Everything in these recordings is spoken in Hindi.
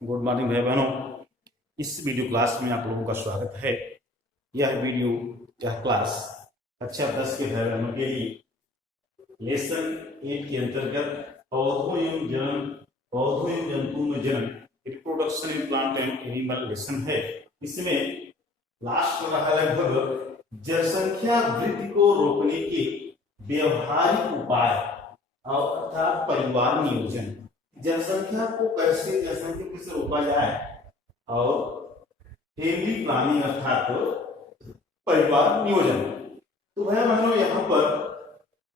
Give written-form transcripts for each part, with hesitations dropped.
गुड मॉर्निंग भाई बहनों। इस वीडियो क्लास में आप लोगों का स्वागत है। यह क्लास कक्षा 10 के भाई बहनों के लिए लेसन 8 के अंतर्गत पौधों एवं जंतुओं में जन्म, reproduction in plant and animal lesson है। इसमें लास्ट हो रहा है लगभग जनसंख्या वृद्धि को रोकने के व्यवहारिक उपाय और अर्थात परिवार नियोजन। जनसंख्या कैसे रोका जाए और फैमिली प्लानिंग अर्थात परिवार नियोजन। तो भाई बहनों, यहाँ पर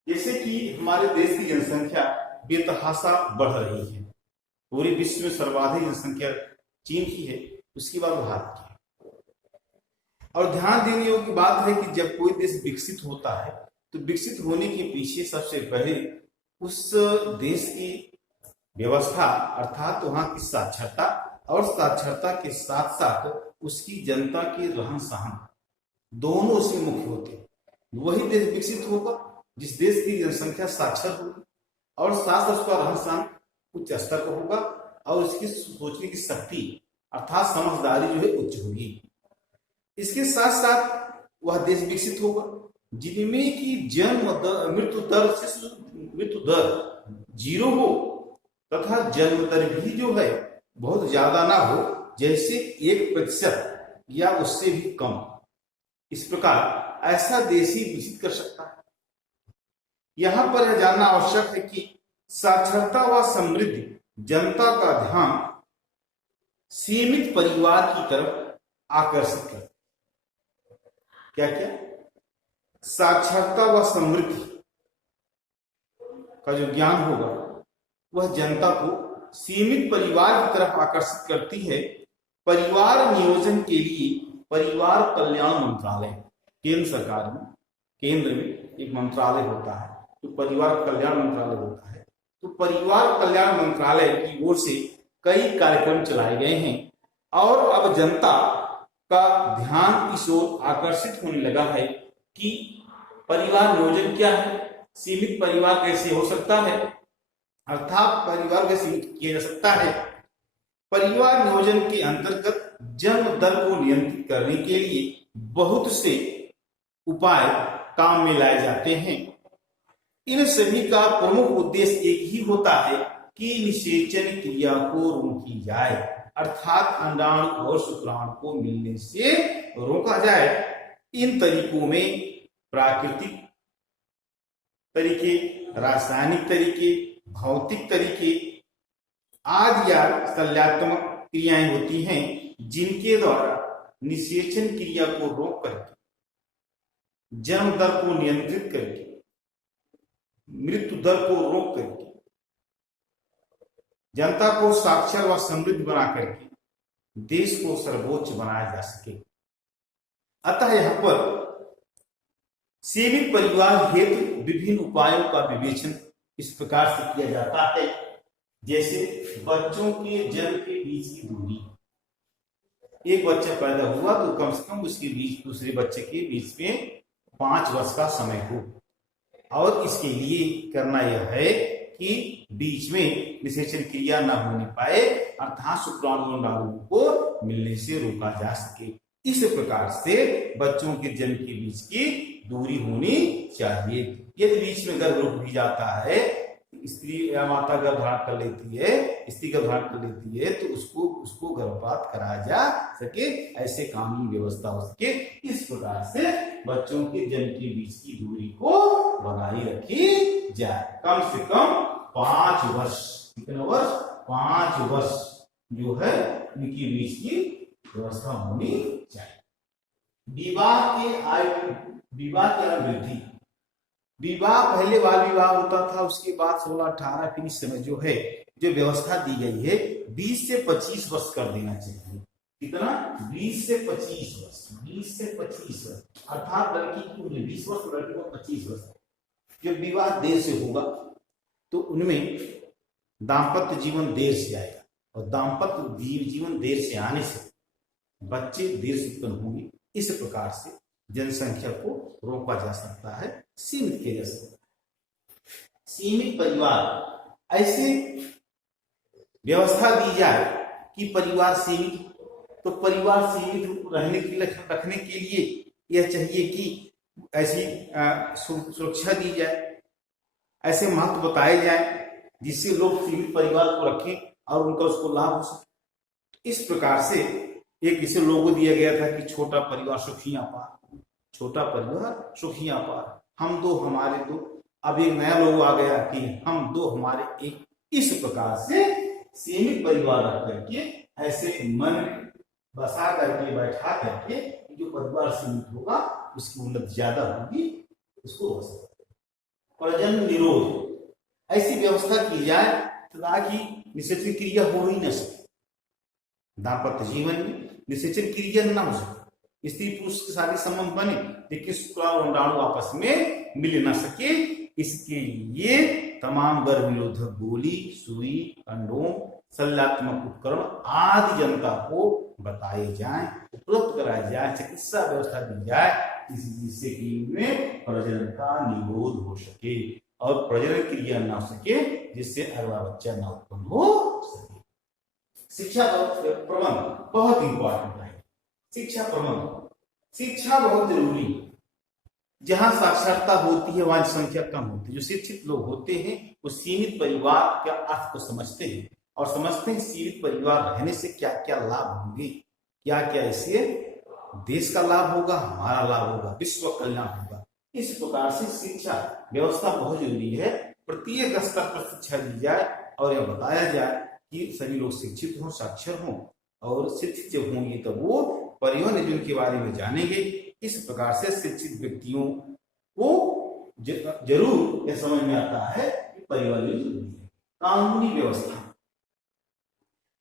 जैसे कि हमारे देश की जनसंख्या बेतहाशा बढ़ रही है। पूरे विश्व में सर्वाधिक जनसंख्या चीन की है, उसके बाद भारत की है। और ध्यान देने योग्य बात है कि जब कोई देश विकसित होता है तो विकसित होने के पीछे सबसे पहले उस देश की व्यवस्था अर्थात वहां की साक्षरता और साक्षरता के साथ साथ उसकी जनता के रहन सहन दोनों उसमें मुख्य होते हैं। वही देश विकसित होगा जिस देश की जनसंख्या साक्षर होगी और साथ साथ उसका रहन सहन उच्च स्तर का होगा और उसकी सोचने की शक्ति अर्थात समझदारी जो है उच्च होगी। इसके साथ साथ वह देश विकसित होगा जिनमें की मृत्यु दर 0 हो तथा जन्म दर भी जो है बहुत ज्यादा ना हो, जैसे 1% या उससे भी कम। इस प्रकार ऐसा देश ही विकसित कर सकता है। यहां पर यह जानना आवश्यक है कि साक्षरता व समृद्धि जनता का ध्यान सीमित परिवार की तरफ आकर्षित कर। क्या क्या? साक्षरता व समृद्धि का जो ज्ञान होगा वह जनता को सीमित परिवार की तरफ आकर्षित करती है। परिवार नियोजन के लिए परिवार कल्याण मंत्रालय केंद्र सरकार में केंद्र में एक मंत्रालय होता है, तो परिवार कल्याण मंत्रालय होता है। तो परिवार कल्याण मंत्रालय की ओर से कई कार्यक्रम चलाए गए हैं और अब जनता का ध्यान इस ओर आकर्षित होने लगा है कि परिवार नियोजन क्या है, सीमित परिवार कैसे हो सकता है, अर्थात परिवार कैसे सीमित किया जा सकता है। परिवार नियोजन के अंतर्गत जन्म दर को नियंत्रित करने के लिए बहुत से उपाय काम में लाए जाते हैं। इन सभी का प्रमुख उद्देश्य एक ही होता है कि निषेचन क्रिया को रोकी जाए, अर्थात अंडाणु और शुक्राणु को मिलने से रोका जाए। इन तरीकों में प्राकृतिक तरीके, रासायनिक तरीके, भौतिक तरीके आदि या शल्यात्मक क्रियाएं होती हैं जिनके द्वारा निषेचन क्रिया को रोक करके, जन्म दर को नियंत्रित करके, मृत्यु दर को रोक करके जनता को साक्षर व समृद्ध बना करके देश को सर्वोच्च बनाया जा सके। अतः यहाँ पर सीमित परिवार हेतु विभिन्न उपायों का विवेचन इस प्रकार से किया जाता है, जैसे बच्चों के जन्म के बीच की दूरी। एक बच्चा पैदा हुआ तो कम से कम उसके बीच दूसरे बच्चे के बीच में 5 वर्ष का समय हो, और इसके लिए करना यह है कि बीच में निषेचन क्रिया न होने पाए, अर्थात शुक्राणु अंडाणु को मिलने से रोका जा सके। इस प्रकार से बच्चों के जन्म के बीच की दूरी होनी चाहिए। यदि बीच में गर्भ रुक भी जाता है, स्त्री या माता गर्भधारण कर लेती है, स्त्री गर्भधारण कर लेती है, तो उसको गर्भपात कराया जा सके, ऐसे कानून व्यवस्था हो सके। इस प्रकार से बच्चों के जन्म के बीच की दूरी को बनाए रखी जाए। कम से कम 5 वर्ष, कितने वर्ष? 5 वर्ष जो है इनके बीच की व्यवस्था होनी चाहिए। विवाह की वृद्धि। विवाह पहले बाल विवाह होता था, उसके बाद 16-18 फिर इस समय जो है जो व्यवस्था दी गई है 20 से 25 वर्ष कर देना चाहिए। कितना? 20 से 25 वर्ष। 20 से 25 वर्ष अर्थात लड़की की उम्र 20 वर्ष, लड़की को 25 वर्ष। जब विवाह देर से होगा तो उनमें दाम्पत्य जीवन देर से आएगा, और दाम्पत्य जीवन देर से आने से बच्चे देर से उत्पन्न होंगे। इस प्रकार से जनसंख्या को रोका जा सकता है, सीमित किया जा सकता है। सीमित परिवार ऐसे व्यवस्था दी जाए कि परिवार सीमित, तो परिवार सीमित रखने के लिए यह चाहिए कि ऐसी सुरक्षा दी जाए, ऐसे महत्व बताए जाए जिससे लोग सीमित परिवार को रखें और उनका उसको लाभ हो सके। इस प्रकार से एक इसे लोगो दिया गया था कि छोटा परिवार सुखियां पार, छोटा परिवार सुखियां पार, हम दो हमारे दो। अब एक नया लोगो आ गया कि हम दो हमारे एक। इस प्रकार से सीमित परिवार रख करके ऐसे मन बसा करके बैठा करके जो परिवार सीमित होगा उसकी उन्नति ज्यादा होगी, उसको हो सकता है। प्रजनन निरोध ऐसी व्यवस्था की जाए ताकि निषेचन क्रिया हो ही न सके, दाम्पत्य जीवन में निषेचन क्रिया न हो सके, स्त्री पुरुष के साथ संबंध बने लेकिन शुक्राणु और अंडाणु आपस में मिल न सके, इसके लिए तमाम गर्भ निरोधक गोली, सुई, कंडोम, शल्यात्मक उपकरण आदि जनता को बताए जाए, उपलब्ध कराया जाए, चिकित्सा व्यवस्था दी जाए जिससे कि इनमें प्रजनन का निरोध हो सके और प्रजनन क्रिया न हो सके, जिससे अगला बच्चा न उत्पन्न हो सके। शिक्षा प्रबंध बहुत इंपॉर्टेंट है। शिक्षा प्रबंध, शिक्षा बहुत जरूरी है। जहां साक्षरता होती है वहां संख्या कम होती है। जो शिक्षित लोग होते हैं वो सीमित परिवार के अर्थ को समझते हैं और समझते हैं सीमित परिवार रहने से क्या क्या लाभ होंगे, क्या क्या इससे देश का लाभ होगा, हमारा लाभ होगा, विश्व कल्याण होगा। इस प्रकार से शिक्षा व्यवस्था बहुत जरूरी है। प्रत्येक स्तर पर शिक्षा दी जाए और यह बताया जाए कि सभी लोग शिक्षित हों, साक्षर हों, और शिक्षित जब होंगे तब वो परिवहन नियोजन के बारे में जानेंगे। इस प्रकार से शिक्षित व्यक्तियों को जरूर यह समझ में आता है कि परिवहन नियोजन जरूरी है। कानूनी व्यवस्था,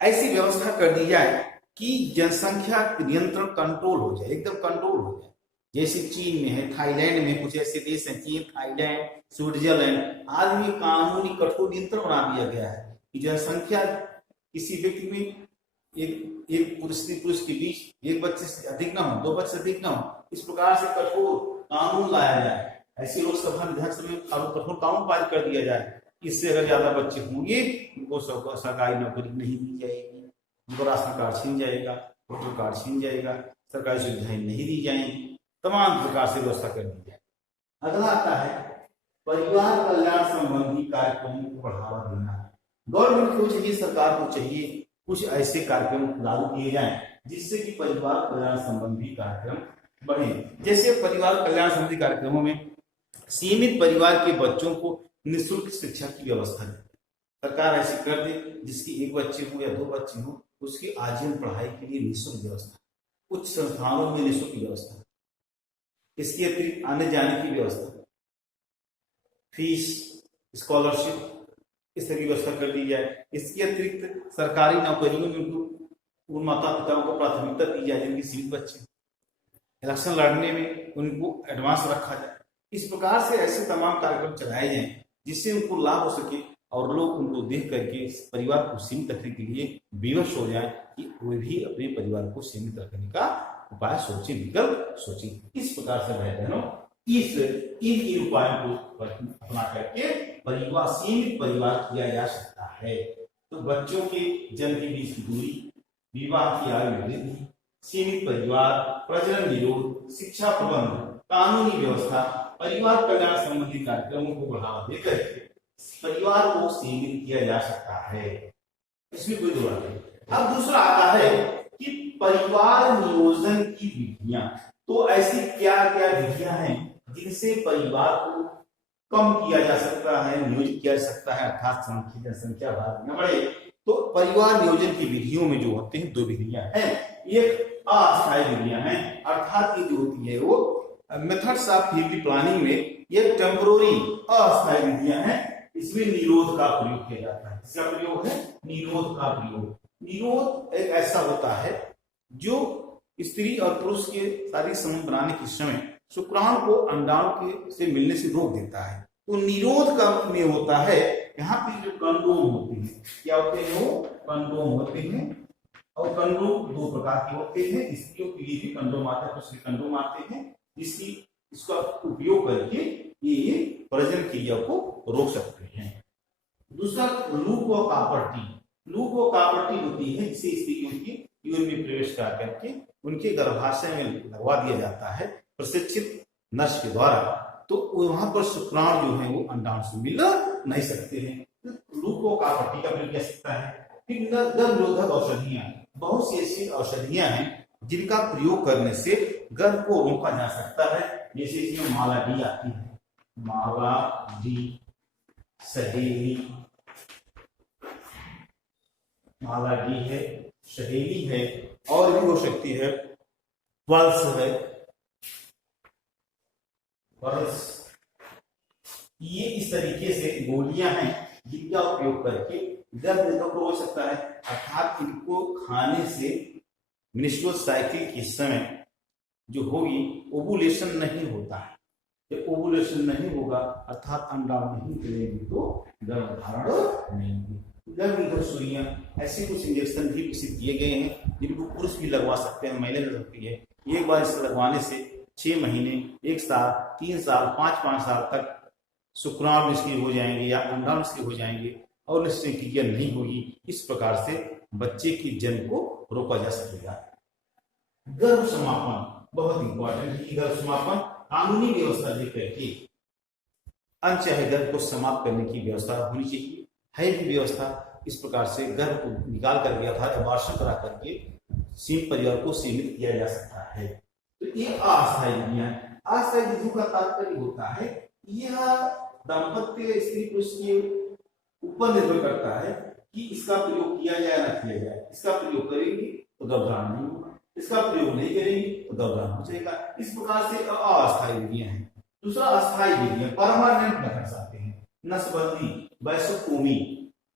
ऐसी व्यवस्था कर दी जाए कि जनसंख्या नियंत्रण कंट्रोल हो जाए, एकदम कंट्रोल हो जाए। जैसे चीन में है, थाईलैंड में, कुछ ऐसे देश हैं, चीन, थाईलैंड, स्विट्जरलैंड आदि में कानूनी कठोर नियंत्रण बना दिया गया है कि जनसंख्या किसी व्यक्ति में एक पुरुष के बीच एक बच्चे से अधिक ना हो, दो बच्चे से अधिक ना हो। इस प्रकार से कठोर कानून लाया जाए। ऐसे लोकसभा विधानसभा में कठोर कानून पारित कर दिया जाए। इससे अगर ज्यादा बच्चे होंगे उनको सरकारी नौकरी नहीं दी जाएगी, उनको राशन कार्ड छीन जाएगा, वोटर कार्ड छीन जाएगा, सरकारी सुविधाएं नहीं दी जाएंगी, तमाम प्रकार से व्यवस्था कर दी जाए। अगला आता है परिवार कल्याण संबंधी कार्यक्रमों को बढ़ावा देना। गवर्नमेंट को चाहिए, सरकार को चाहिए कुछ ऐसे कार्यक्रम लागू किए जाएं जिससे कि परिवार कल्याण संबंधी कार्यक्रम बढ़े। जैसे परिवार कल्याण संबंधी कार्यक्रमों में सीमित परिवार के बच्चों को निःशुल्क शिक्षा की व्यवस्था है। सरकार ऐसी कर दे जिसकी एक बच्चे हो या दो बच्चे हो, उसकी आजीवन पढ़ाई के लिए निःशुल्क व्यवस्था, उच्च संस्थानों में निःशुल्क व्यवस्था, इसके अतिरिक्त आने जाने की व्यवस्था, फीस, स्कॉलरशिप, इस तरह की व्यवस्था कर दी जाए। इसके अतिरिक्त सरकारी नौकरियों में उन माता पिताओं को प्राथमिकता दी जाए जिनके सीमित बच्चे, इलेक्शन लड़ने में उनको एडवांस रखा जाए। इस प्रकार से ऐसे तमाम कार्यक्रम चलाए जाएं जिससे उनको लाभ हो सके और लोग उनको देख करके परिवार को सीमित रखने के लिए विवश हो जाए कि वे भी अपने परिवार को सीमित रखने का उपाय सोचे, विकल्प सोचे। इस प्रकार से भाई बहनों इन उपायों को अपना करके परिवार सीमित परिवार किया जा सकता है। तो बच्चों के जन्म के बीच की दूरी, विवाह की आयु वृद्धि, सीमित परिवार, प्रजनन निरोध, शिक्षा प्रबंध, कानूनी व्यवस्था, परिवार कल्याण संबंधी कार्यक्रमों को बढ़ावा देकर परिवार को सीमित किया जा सकता है, इसमें कोई दो राय नहीं। अब दूसरा आता है कि परिवार नियोजन की विधियां। तो ऐसी क्या क्या विधियां हैं जिनसे परिवार को कम किया जा सकता है, नियोजित किया जा सकता है, अर्थात जनसंख्या भारत में बढ़े। तो परिवार नियोजन की विधियों में जो होते हैं दो विधियां हैं। एक अस्थायी विधियां हैं, अर्थात ये जो होती है वो मेथड्स ऑफ फैमिली प्लानिंग में ये टेम्पोररी अस्थायी विधियां हैं। इसमें निरोध का प्रयोग किया जाता है। इसका प्रयोग है निरोध का प्रयोग। निरोध एक ऐसा होता है जो स्त्री और पुरुष के शारीरिक संबंध बनाने के समय शुक्राणु को अंडाणु के से मिलने से रोक देता है। तो निरोध का में होता है यहाँ पे जो कंडोम होते हैं, क्या होते हैं वो कंडोम होते हैं। और कंडोम दो प्रकार के होते हैं, स्त्रियों के लिए भी कंडोम आता है, पुरुष के कंडोम आते हैं। इसका उपयोग करके ये प्रजनन क्रिया को रोक सकते हैं। दूसरा लूप ऑफ कॉपर टी, लूकोकार्पटी होती है जिसे स्त्रियों की यूरिन में प्रवेश कर करके उनके गर्भाशय में लगवा दिया जाता है प्रशिक्षित नर्स के द्वारा, तो वहां पर शुक्राणु जो है वो अंडाणु से मिल नहीं सकते हैं। लूकोकार्पटी का प्रयोग किया सकता है। फिर गर्भरोधक औषधियां, बहुत सी ऐसी औषधियां हैं जिनका प्रयोग करने से गर्भ को रोका जा सकता है। जैसे इसमें माला डी आती है, माला डी, सहेली, माला डी है, सहेली है, और भी हो सकती है, पल्स है, पल्स। ये इस तरीके से गोलियां हैं जिनका उपयोग करके गर्भ को हो सकता है, अर्थात इनको खाने से मेंस्ट्रुअल साइकिल के समय जो होगी ओवुलेशन नहीं होता है। जब ओवुलेशन नहीं होगा अर्थात अंडाणु नहीं निकलेगी तो गर्भधारण नहीं होगी। गर्भ सुइयां, ऐसे कुछ इंजेक्शन भी विकसित किए गए हैं जिनको पुरुष भी लगवा सकते हैं, महिला लग सकती है। एक बार इसे लगवाने से 6 महीने, 1 साल, 3 साल, 5 साल तक शुक्राणु निष्क्रिय हो जाएंगे या अंडाणु निष्क्रिय हो जाएंगे और निश्चय क्रिया नहीं होगी। इस प्रकार से बच्चे के जन्म को रोका जा सकेगा। गर्भ समापन बहुत इंपॉर्टेंट है। गर्भ समापन कानूनी व्यवस्था लेकर के अनचाहे गर्भ को समाप्त करने की व्यवस्था होनी चाहिए, है भी व्यवस्था। इस प्रकार से गर्भ को निकाल कर दिया था, अबॉर्शन करा करके सीमित परिवार को सीमित किया जा सकता है। तो ये अस्थायी विधियां हैं। अस्थायी विधियों का तात्पर्य होता है यह दाम्पत्य स्त्री पुरुष के ऊपर निर्भर करता है कि इसका प्रयोग किया जाए ना किया जाए। इसका प्रयोग करेंगे तो गर्भधारण नहीं होगा, इसका प्रयोग नहीं करेंगे तो गर्भधारण हो जाएगा। इस प्रकार से अस्थायी विधियां हैं। दूसरा अस्थायी विधियां परमानेंट मेथड्स आते हैं। नसबंदी, वैसोटोमी,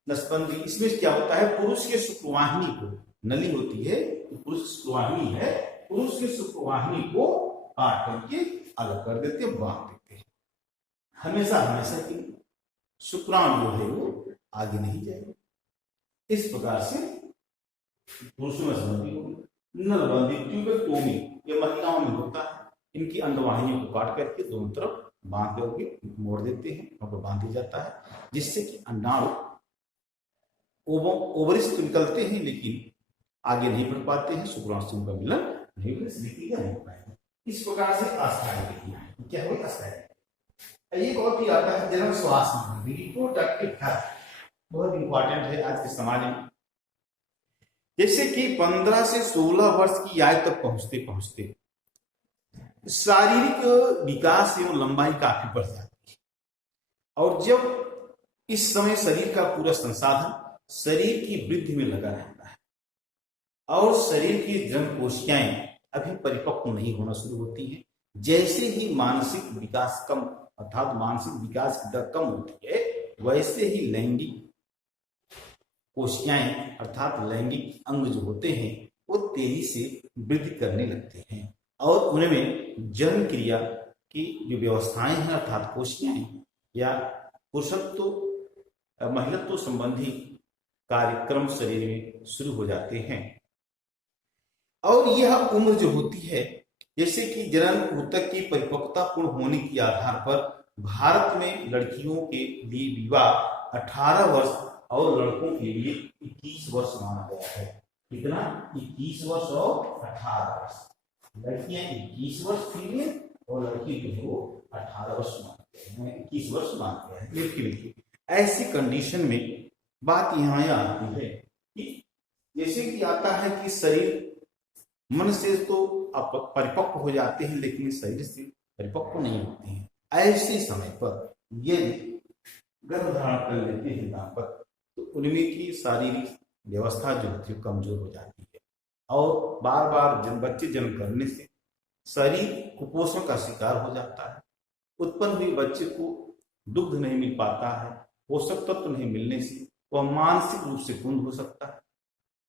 नसबंदी, इसमें क्या होता है, पुरुष के शुक्रवाहिनी को, नली होती है तो पुरुष शुक्रवाहिनी है, पुरुष के शुक्रवाहिनी को काट करके अलग कर देते, बांध देते हैं। हमेशा हमेशा की शुक्राणु जो है वो आगे नहीं जाएगा। इस प्रकार से पुरुषों में संबंधी होगी। नलबंदी, ट्यूबेक्टोमी, ये महिलाओं में होता है। इनकी अंडवाहिनियों को काट करके दोनों तरफ बांध करके मोड़ देते हैं, वहां पर बांध दिया जाता है, जिससे कि अंडाणु ओवरिस तो निकलते हैं लेकिन आगे नहीं बढ़ पाते हैं, शुक्राणु से उनका मिलन नहीं हो पाएगा। इस प्रकार से अस्थायी विधियां हैं। क्या है अस्थायी? एक और भी आता है जन्म स्वास्थ्य, रिप्रोडक्टिव हेल्थ, बहुत इंपॉर्टेंट है आज के समाज में। जैसे कि 15 से 16 वर्ष की आयु तक पहुंचते पहुंचते शारीरिक विकास एवं लंबाई काफी बढ़ जाती है, और जब इस समय शरीर का पूरा संसाधन शरीर की वृद्धि में लगा रहता है और शरीर की जन्म कोशिकाएं अभी परिपक्व नहीं होना शुरू होती हैं, जैसे ही मानसिक विकास कम अर्थात मानसिक विकास की दर कम होती है, वैसे ही लैंगिक कोशिकाएं अर्थात लैंगिक अंग जो होते हैं वो तेजी से वृद्धि करने लगते हैं और उनमें जन्म क्रिया की जो व्यवस्थाएं हैं अर्थात कोशिकाएं या पुरुषत्व महिलत्व संबंधी कार्यक्रम शरीर में शुरू हो जाते हैं। और यह उम्र जो होती है, जैसे कि जनन ऊतक की परिपक्वता पूर्ण होने के आधार पर भारत में लड़कियों के लिए विवाह 18 वर्ष और लड़कों के लिए 21 वर्ष माना गया है। कितना? 21 वर्ष और 18 वर्ष। लड़कियां 21 वर्ष फीमेल और लड़की जो है वो 18 वर्ष मानते हैं, 21 वर्ष मानते हैं। लेकिन ऐसी कंडीशन में बात यहाँ आती है कि जैसे कि आता है कि शरीर मन से तो परिपक्व हो जाते हैं लेकिन शरीर से परिपक्व नहीं होते हैं। ऐसे समय पर यदि गर्भधारण कर लेते हैं दाम्पत्य तो उनमें की शारीरिक व्यवस्था जो होती है कमजोर हो जाती है और बार बार बच्चे जन्म करने से शरीर कुपोषण का शिकार हो जाता है। उत्पन्न हुए बच्चे को दुग्ध नहीं मिल पाता है, पोषक तत्व नहीं मिलने से वह मानसिक रूप से कुंद हो सकता है।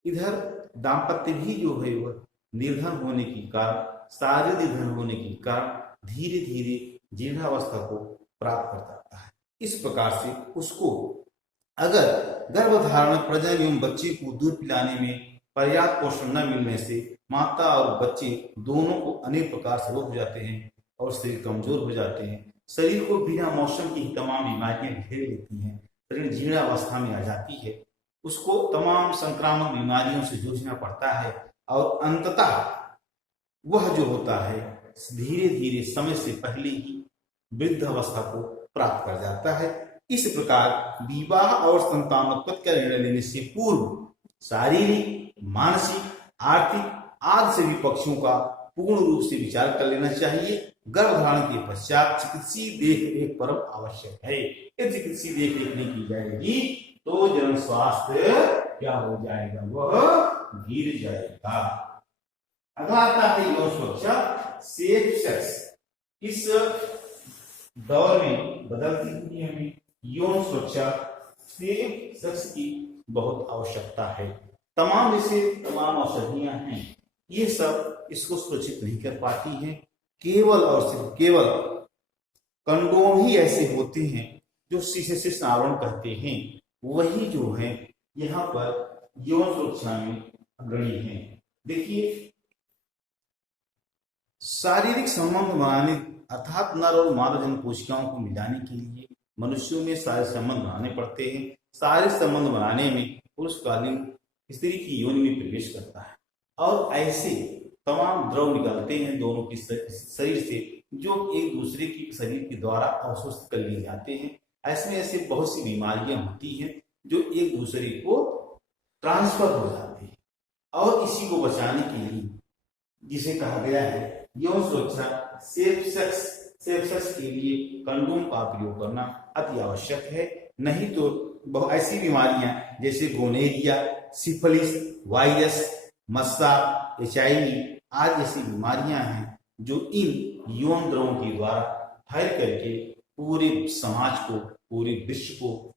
इधर दाम्पत्य भी जो है वह निर्धन होने के कारण, शारीरिक निर्धन होने के कारण धीरे धीरे जीर्णावस्था को प्राप्त कर सकता है। इस प्रकार से उसको अगर गर्भधारण, प्रजनन एवं बच्चे को दूध पिलाने में पर्याप्त पोषण न मिलने से माता और बच्चे दोनों को अनेक प्रकार से रोग हो जाते हैं और शरीर कमजोर हो जाते हैं। शरीर को बिना मौसम की तमाम बीमारियां घेर लेती हैं, शरीर जीर्णावस्था में आ जाती है। उसको तमाम संक्रामक बीमारियों से जूझना पड़ता है और अंततः वह जो होता है धीरे धीरे समय से पहले ही वृद्ध अवस्था को प्राप्त कर जाता है। इस प्रकार विवाह और संतानोत्पत्ति का निर्णय लेने से पूर्व शारीरिक, मानसिक, आर्थिक आदि सभी पक्षों का पूर्ण रूप से विचार कर लेना चाहिए। गर्भधारण के पश्चात चिकित्सीय देखरेख परम आवश्यक है। यदि चिकित्सीय देखरेख नहीं की जाएगी तो जन स्वास्थ्य क्या हो जाएगा, वह गिर जाएगा। अगला आता है यौन सुरक्षा, सेफ सेक्स। इस दौर में बदलती दुनिया में यौन सुरक्षा, सेफ सेक्स की बहुत आवश्यकता है। तमाम औषधियां हैं, ये सब इसको सुरक्षित नहीं कर पाती हैं। केवल और सिर्फ केवल कंडोम ही ऐसे होते हैं जो शीशे से सावरण कहते हैं, वही जो है यहाँ पर यौन सुरक्षा में अग्रणी है। देखिए, शारीरिक संबंध बनाने अर्थात नर और मादा जन कोशिकाओं को मिलाने के लिए मनुष्यों में शारीरिक संबंध बनाने पड़ते हैं। शारीरिक संबंध बनाने में पुरुषकालीन स्त्री की योनि में प्रवेश करता है और ऐसे तमाम द्रव निकलते हैं दोनों के शरीर से, जो एक दूसरे की शरीर के द्वारा अवशोषित कर लिए जाते हैं। ऐसे बहुत सी बीमारियां होती हैं जो एक दूसरे को ट्रांसफर हो जाती है और इसी को बचाने के लिए जिसे कहा गया है यौन सुरक्षा, सेफ सेक्स के लिए कंडोम का प्रयोग करना अति आवश्यक है। नहीं तो ऐसी बीमारियां जैसे गोनेरिया, सिफिलिस, वायरस, मस्सा, HIV आदि ऐसी बीमारियां हैं जो इन यौन द्रवों के द्वारा फैल करके पूरे समाज को, पूरे विश्व को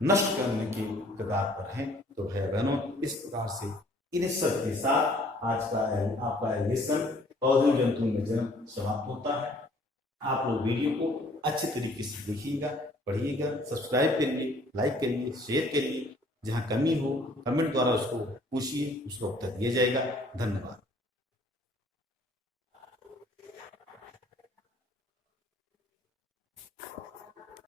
नष्ट करने के कगार पर हैं। तो भाई बहनों, इस प्रकार से इन सब के साथ आज का आपका लेसन पौधे जंतु में जन्म समाप्त होता है। आप लोग वीडियो को अच्छे तरीके से देखिएगा, पढ़िएगा, सब्सक्राइब करिए, लाइक करिए, शेयर करिए। जहां कमी हो कमेंट द्वारा उसको पूछिए, उसको उत्तर दिया जाएगा। धन्यवाद।